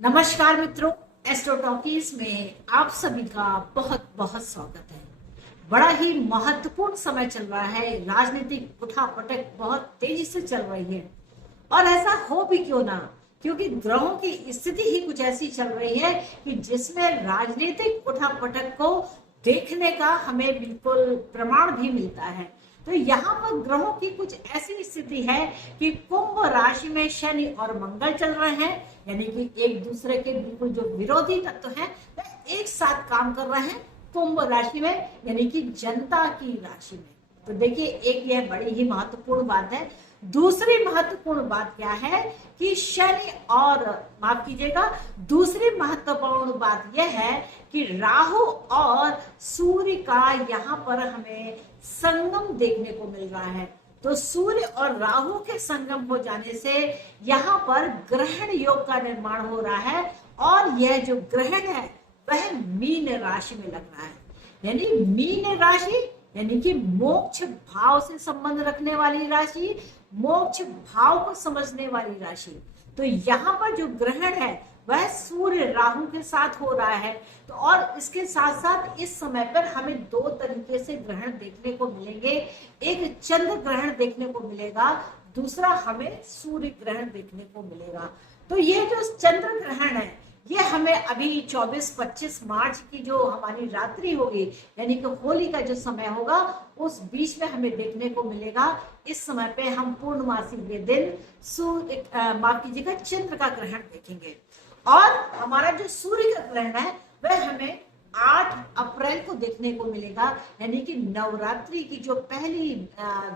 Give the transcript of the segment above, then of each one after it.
नमस्कार मित्रों, astro talkies में आप सभी का बहुत बहुत स्वागत है। बड़ा ही महत्वपूर्ण समय चल रहा है। राजनीतिक उठापटक बहुत तेजी से चल रही है और ऐसा हो भी क्यों ना, क्योंकि ग्रहों की स्थिति ही कुछ ऐसी चल रही है कि जिसमें राजनीतिक उठापटक को देखने का हमें बिल्कुल प्रमाण भी मिलता है। तो यहाँ पर ग्रहों की कुछ ऐसी स्थिति है कि कुंभ राशि में शनि और मंगल चल रहे हैं, यानी कि एक दूसरे के बिल्कुल जो विरोधी तत्व हैं वह एक साथ काम कर रहे हैं कुंभ राशि में, यानी कि जनता की राशि में। तो देखिए, एक यह बड़ी ही महत्वपूर्ण बात है। दूसरी महत्वपूर्ण बात क्या है कि शनि और माफ कीजिएगा, दूसरी महत्वपूर्ण बात यह है कि राहु और सूर्य का यहाँ पर हमें संगम देखने को मिल रहा है। तो सूर्य और राहु के संगम हो जाने से यहाँ पर ग्रहण योग का निर्माण हो रहा है और यह जो ग्रहण है वह मीन राशि में लग रहा है। यानी मीन राशि यानी कि मोक्ष भाव से संबंध रखने वाली राशि, मोक्ष भाव को समझने वाली राशि। तो यहाँ पर जो ग्रहण है वह सूर्य राहु के साथ हो रहा है। तो और इसके साथ साथ इस समय पर हमें दो तरीके से ग्रहण देखने को मिलेंगे। एक चंद्र ग्रहण देखने को मिलेगा, दूसरा हमें सूर्य ग्रहण देखने को मिलेगा। तो ये जो चंद्र ग्रहण है ये हमें अभी 24-25 मार्च की जो हमारी रात्रि होगी, यानी कि होली का जो समय होगा, उस बीच में हमें देखने को मिलेगा। इस समय पे हम पूर्णमासी के दिन सूर्य माफ कीजिएगा चंद्र का ग्रहण देखेंगे और हमारा जो सूर्य का ग्रहण है वह हमें 8 अप्रैल को देखने को मिलेगा, यानी कि नवरात्रि की जो पहली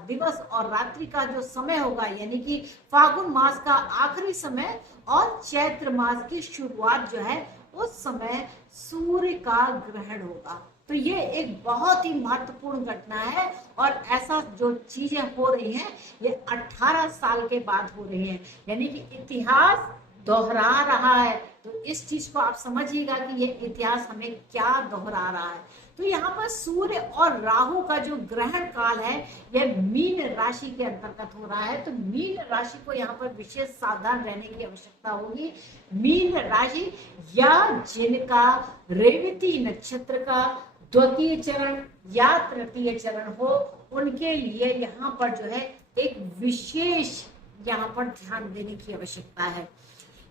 दिवस और रात्रि का जो समय होगा, यानी कि फागुन मास का आखिरी समय और चैत्र मास की शुरुआत जो है उस समय सूर्य का ग्रहण होगा। तो ये एक बहुत ही महत्वपूर्ण घटना है और ऐसा जो चीजें हो रही हैं ये 18 साल के बाद हो रही हैं, यानी कि इतिहास दोहरा रहा है। तो इस चीज को आप समझिएगा कि ये इतिहास हमें क्या दोहरा रहा है। तो यहाँ पर सूर्य और राहु का जो ग्रहण काल है यह मीन राशि के अंतर्गत हो रहा है। तो मीन राशि को यहाँ पर विशेष सावधान रहने की आवश्यकता होगी। मीन राशि या जिनका रेवती नक्षत्र का द्वितीय चरण या तृतीय चरण हो, उनके लिए यहाँ पर जो है एक विशेष यहाँ पर ध्यान देने की आवश्यकता है।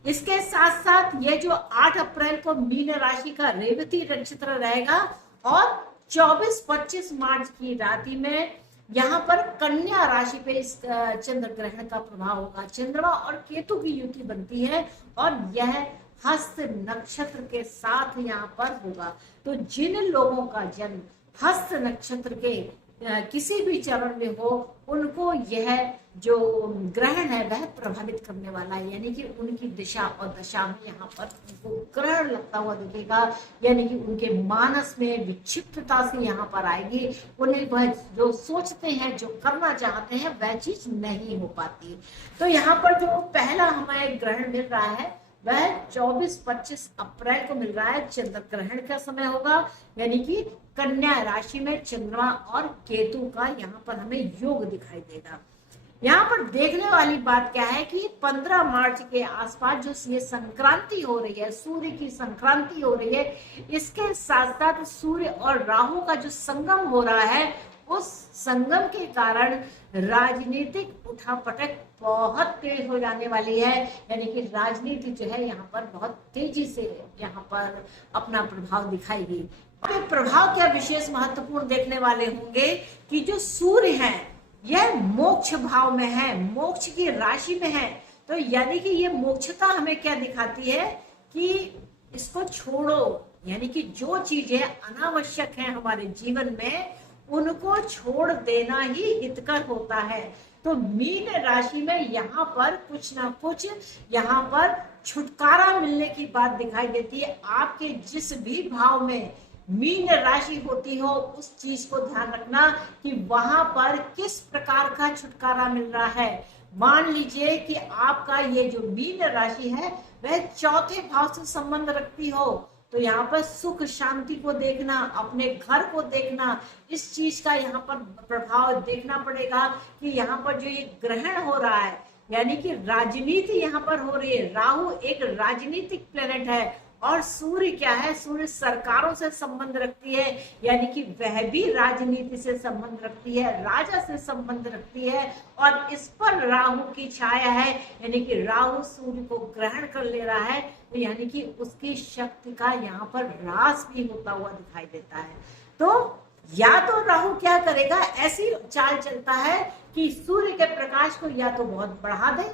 इसके साथ साथ ये जो 8 अप्रैल को मीन राशि का रेवती नक्षत्र रहेगा और 24-25 मार्च की रात्रि में यहाँ पर कन्या राशि पे इस चंद्र ग्रहण का प्रभाव होगा। चंद्रमा और केतु की युति बनती है और यह हस्त नक्षत्र के साथ यहाँ पर होगा। तो जिन लोगों का जन्म हस्त नक्षत्र के किसी भी चरण में हो, उनको यह जो ग्रहण है वह प्रभावित करने वाला है, यानी कि उनकी दिशा और दशा में यहाँ पर उनको ग्रहण लगता हुआ दिखेगा, यानी कि उनके मानस में विक्षिप्तता से यहाँ पर आएगी। उन्हें वह जो सोचते हैं, जो करना चाहते हैं, वह चीज नहीं हो पाती। तो यहाँ पर जो पहला हमें ग्रहण मिल रहा है वह 24-25 अप्रैल को मिल रहा है। चंद्र ग्रहण का समय होगा, यानी कि कन्या राशि में चंद्रमा और केतु का यहाँ पर हमें योग दिखाई देगा। यहाँ पर देखने वाली बात क्या है कि 15 मार्च के आसपास जो ये संक्रांति हो रही है, सूर्य की संक्रांति हो रही है, इसके साथ साथ सूर्य और राहु का जो संगम हो रहा है, उस संगम के कारण राजनीतिक उठापटक बहुत तेज हो जाने वाली है, यानी कि राजनीति जो है यहाँ पर बहुत तेजी से यहाँ पर अपना प्रभाव दिखाएगी। प्रभाव क्या विशेष महत्वपूर्ण देखने वाले होंगे कि जो सूर्य है यह मोक्ष भाव में है, मोक्ष की राशि में है। तो यानी कि ये मोक्षता हमें क्या दिखाती है कि इसको छोड़ो, यानी कि जो चीजें अनावश्यक हैं हमारे जीवन में उनको छोड़ देना ही हितकर होता है। तो मीन राशि में यहाँ पर कुछ ना कुछ यहाँ पर छुटकारा मिलने की बात दिखाई देती है। आपके जिस भी भाव में मीन राशि होती हो, उस चीज को ध्यान रखना कि वहां पर किस प्रकार का छुटकारा मिल रहा है। मान लीजिए कि आपका ये जो मीन राशि है वह चौथे भाव से संबंध रखती हो, तो यहाँ पर सुख शांति को देखना, अपने घर को देखना, इस चीज का यहाँ पर प्रभाव देखना पड़ेगा कि यहाँ पर जो ये ग्रहण हो रहा है यानी कि राजनीति यहाँ पर हो रही है। राहु एक राजनीतिक प्लेनेट है और सूर्य क्या है, सूर्य सरकारों से संबंध रखती है, यानी कि वह भी राजनीति से संबंध रखती है, राजा से संबंध रखती है, और इस पर राहु की छाया है, यानी कि राहु सूर्य को ग्रहण कर ले रहा है, तो यानी कि उसकी शक्ति का यहाँ पर ह्रास भी होता हुआ दिखाई देता है। तो या तो राहु क्या करेगा, ऐसी चाल चलता है कि सूर्य के प्रकाश को या तो बहुत बढ़ा दे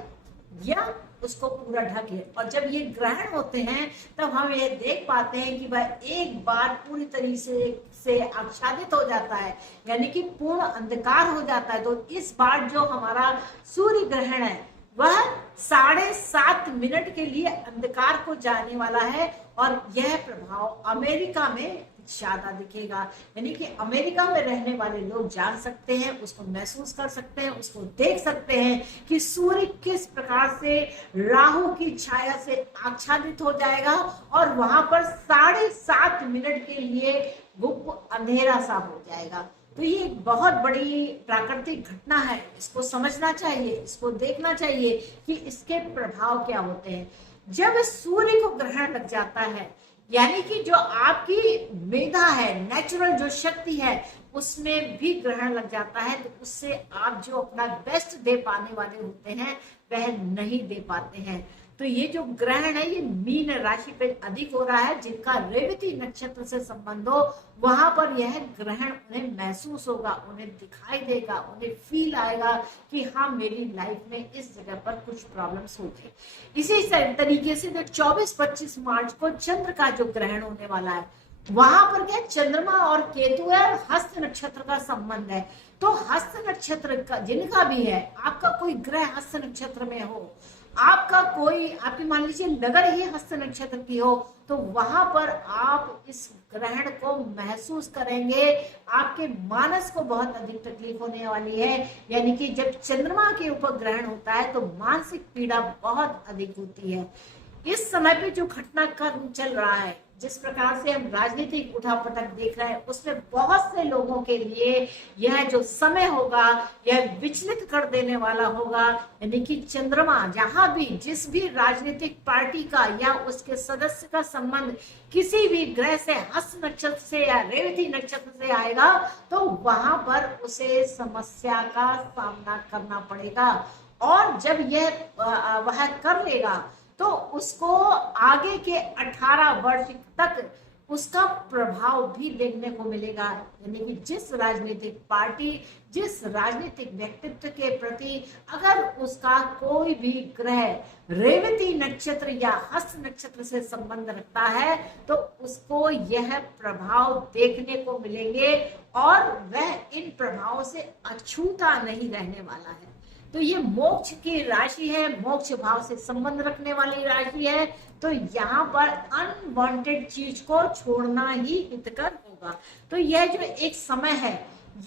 या उसको पूरा ढके, और जब ये ग्रहण होते हैं तब हम ये देख पाते हैं कि वह एक बार पूरी तरीके से आच्छादित हो जाता है, यानी कि पूर्ण अंधकार हो जाता है। तो इस बार जो हमारा सूर्य ग्रहण है वह 7.5 मिनट के लिए अंधकार को जाने वाला है, और यह प्रभाव अमेरिका में ज्यादा दिखेगा, यानी कि अमेरिका में रहने वाले लोग जान सकते हैं, उसको महसूस कर सकते हैं, उसको देख सकते हैं कि सूर्य किस प्रकार से राहु की छाया से आच्छादित हो जाएगा, और वहां पर 7.5 मिनट के लिए गुप्त अंधेरा सा हो जाएगा। तो ये एक बहुत बड़ी प्राकृतिक घटना है, इसको समझना चाहिए, इसको देखना चाहिए कि इसके प्रभाव क्या होते हैं। जब सूर्य को ग्रहण लग जाता है, यानी कि जो आपकी मेधा है, नेचुरल जो शक्ति है, उसमें भी ग्रहण लग जाता है, तो उससे आप जो अपना बेस्ट दे पाने वाले होते हैं वह नहीं दे पाते हैं। तो ये जो ग्रहण है ये मीन राशि पे अधिक हो रहा है, जिनका रेवती नक्षत्र से संबंध हो वहां पर यह ग्रहण उन्हें महसूस होगा, उन्हें दिखाई देगा, उन्हें फील आएगा कि हाँ मेरी लाइफ में इस जगह पर कुछ प्रॉब्लम्स हो गए। इसी तरीके से जो 24-25 मार्च को चंद्र का जो ग्रहण होने वाला है, वहां पर क्या चंद्रमा और केतु है और हस्त नक्षत्र का संबंध है। तो हस्त नक्षत्र का जिनका भी है, आपका कोई ग्रह हस्त नक्षत्र में हो, आपका कोई आपकी मान लीजिए नगर ही हस्त नक्षत्र की हो, तो वहां पर आप इस ग्रहण को महसूस करेंगे, आपके मानस को बहुत अधिक तकलीफ होने वाली है। यानी कि जब चंद्रमा के ऊपर ग्रहण होता है तो मानसिक पीड़ा बहुत अधिक होती है। इस समय पे जो घटनाक्रम चल रहा है, जिस प्रकार से हम राजनीतिक उठापटक देख रहे हैं, उसमें बहुत से लोगों के लिए यह जो समय होगा यह विचलित कर देने वाला होगा। यानी कि चंद्रमा जहां भी जिस भी राजनीतिक पार्टी का या उसके सदस्य का संबंध किसी भी ग्रह से हस्त नक्षत्र से या रेवती नक्षत्र से आएगा, तो वहां पर उसे समस्या का सामना करना पड़ेगा, और जब यह वह कर लेगा तो उसको आगे के 18 वर्ष तक उसका प्रभाव भी देखने को मिलेगा। यानी कि जिस राजनीतिक पार्टी, जिस राजनीतिक व्यक्तित्व के प्रति अगर उसका कोई भी ग्रह रेवती नक्षत्र या हस्त नक्षत्र से संबंध रखता है, तो उसको यह प्रभाव देखने को मिलेंगे, और वह इन प्रभावों से अछूता नहीं रहने वाला है। तो ये मोक्ष की राशि है, मोक्ष भाव से संबंध रखने वाली राशि है, तो यहाँ पर अनवांटेड चीज को छोड़ना ही हितकर होगा। तो यह जो एक समय है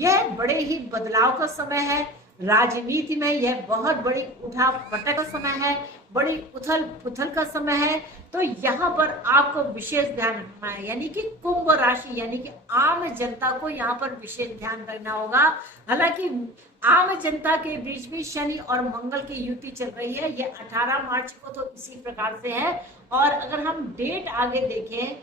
यह बड़े ही बदलाव का समय है, राजनीति में यह बहुत बड़ी उठापटक का समय है, बड़ी उथल पुथल का समय है। तो यहाँ पर आपको विशेष ध्यान रखना है, यानी कि कुंभ राशि यानी कि आम जनता को यहाँ पर विशेष ध्यान रखना होगा। हालांकि आम जनता के बीच भी शनि और मंगल की युति चल रही है, ये 18 मार्च को तो इसी प्रकार से है। और अगर हम डेट आगे देखें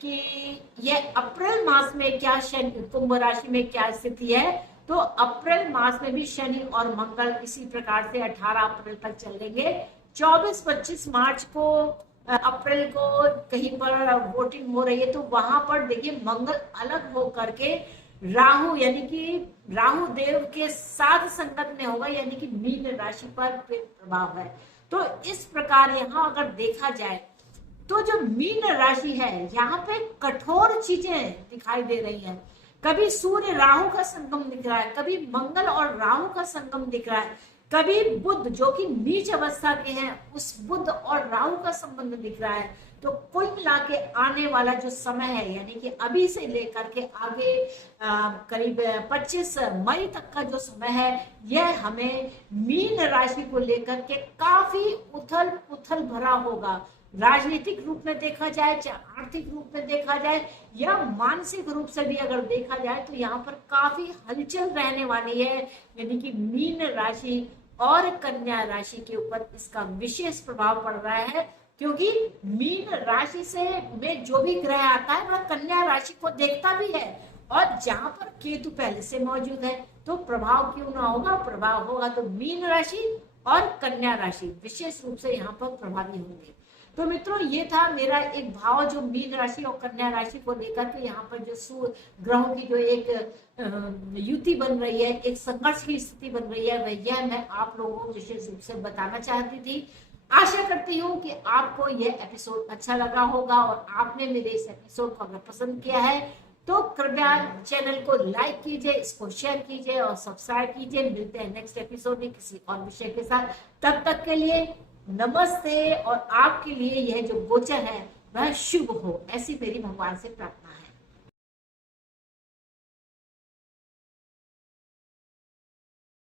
कि यह अप्रैल मास में क्या शनि कुंभ राशि में क्या स्थिति है, तो अप्रैल मास में भी शनि और मंगल इसी प्रकार से 18 अप्रैल तक चलेंगे। 24-25 मार्च को अप्रैल को कहीं पर वोटिंग हो रही है, तो वहां पर देखिए मंगल अलग हो करके राहु यानी कि राहु देव के साथ संगत में होगा, यानी कि मीन राशि पर प्रभाव है। तो इस प्रकार यहाँ अगर देखा जाए तो जो मीन राशि है यहाँ पे कठोर चीजें दिखाई दे रही हैं। कभी सूर्य राहु का संगम दिख रहा है, कभी मंगल और राहु का संगम दिख रहा है, कभी बुध जो कि नीच अवस्था के हैं उस बुध और राहु का संबंध दिख रहा है। तो कुल मिला के आने वाला जो समय है, यानी कि अभी से लेकर के आगे करीब 25 मई तक का जो समय है, यह हमें मीन राशि को लेकर के काफी उथल पुथल भरा होगा। राजनीतिक रूप में देखा जाए, चाहे आर्थिक रूप में देखा जाए, या मानसिक रूप से भी अगर देखा जाए, तो यहाँ पर काफी हलचल रहने वाली है। यानी कि मीन राशि और कन्या राशि के ऊपर इसका विशेष प्रभाव पड़ रहा है, क्योंकि मीन राशि से में जो भी ग्रह आता है वह कन्या राशि को देखता भी है, और जहां पर केतु पहले से मौजूद है तो प्रभाव क्यों ना होगा, प्रभाव होगा तो मीन राशि और कन्या राशि विशेष रूप से यहाँ पर प्रभावी होंगे। तो मित्रों, ये था मेरा एक भाव जो मीन राशि और कन्या राशि को लेकर के यहाँ पर जो ग्रहों की जो एक युति बन रही है, एक संघर्ष की स्थिति बन रही है, वह यह मैं आप लोगों को विशेष रूप से बताना चाहती थी। आशा करती हूँ कि आपको यह एपिसोड अच्छा लगा होगा, और आपने मेरे इस एपिसोड को अगर पसंद किया है तो कृपया चैनल को लाइक कीजिए, इसको शेयर कीजिए और सब्सक्राइब कीजिए। मिलते हैं नेक्स्ट एपिसोड में किसी और विषय के साथ। तब तक के लिए नमस्ते, और आपके लिए यह जो गोचर है वह शुभ हो, ऐसी मेरी भगवान से प्रार्थना।